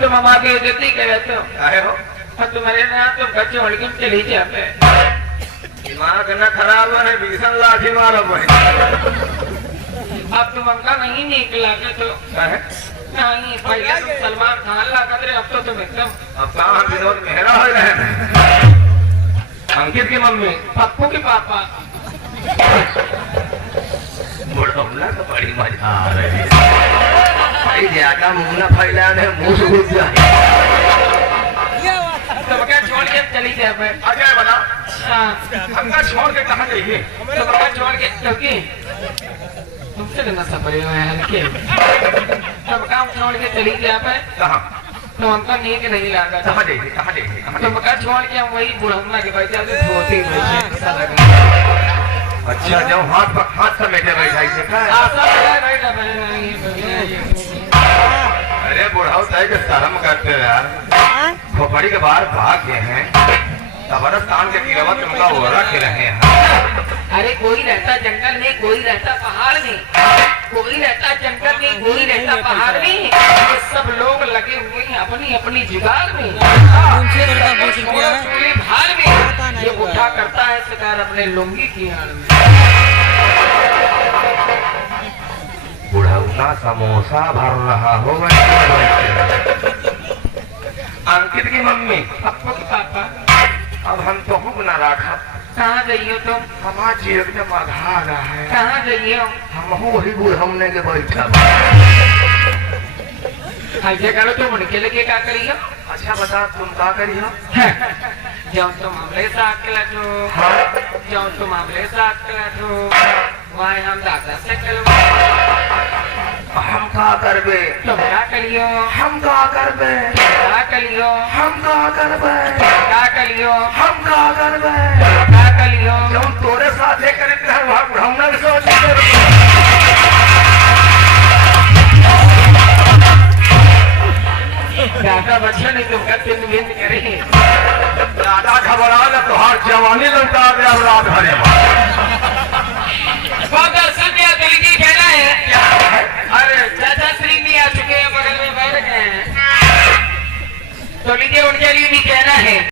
तुम हमारे इज्जती करे तो काहे हो और तुम्हारे ना तुम बच्चे हड़की में चली जाते दिमाग न खराब है भीषण लाठी मारो भाई अब तुम हमका नहीं निकला के तो काहे नहीं पहले तुम सलमान खान लगा थे अब तो तुम एकदम अब कहाँ विनोद मेहरा हो रहे हैं अंकित की मम्मी पप्पू के पापा बुढ़ौला तो बड़ी मजा आ रही है भाई ज्यादा मुंह फैलाने मुंह से घुस जाए तो क्या छोड़ के चली जाए मैं अजय बना हाँ हमका छोड़ के कहाँ जाइए तो क्या छोड़ के क्योंकि तुमसे लेना सब बड़े हुए हैं हल्के तब काम छोड़ के चली जाए मैं कहाँ तो हमका नीक नहीं लगा कहाँ जाइए कहाँ जाइए तो मैं छोड़ के हम वही बुढ़ौना के बैठे से धोती बैठे ऐसा लगा अच्छा जब हाथ समेटे बैठा है आशा लगा बैठा अरे बुढ़ाओ तय के शर्म करते यार खोपड़ी के बाहर भाग गए हैं कब्रिस्तान के किरवत उनका ओरा के रहे हैं अरे कोई रहता जंगल में कोई रहता पहाड़ में कोई रहता जंगल में कोई रहता पहाड़ में ये सब लोग लगे हुए हैं अपनी अपनी जुगाड़ में भार में ये उठा करता है शिकार अपने लुंगी की आड़ में बुढ़ौना समोसा भर रहा हो अंकित की मम्मी पप्पू के पापा अब हम तो हुक न रखा कहाँ गई तुम हमारा जेब में मधा रहा है कहाँ गई हम वही बुढ़ौने के बैठा ऐसे करो तुम उनके लगे क्या करियो अच्छा बता तुम क्या करियो जो तुम हमले साथ के लटो जो तुम हमले साथ के लटो वहाँ हम दादा से कलवा हम क्या करबे तुम क्या करियो हम क्या करबे क्या करियो हम क्या करबे क्या करियो हम क्या करबे क्या करियो जब तोरे साथे करे तो हम बुढ़ौना के सोच दादा बच्चा नहीं तुम करते निवेद करे दादा घबरा ना तो हर जवानी लौटा दे अब रात भरे बहुत दर्शन दिया दिल की कहना है अरे चाचा श्री भी आ चुके हैं बगल में बैठ गए हैं तो लीजिए उनके लिए भी कहना है।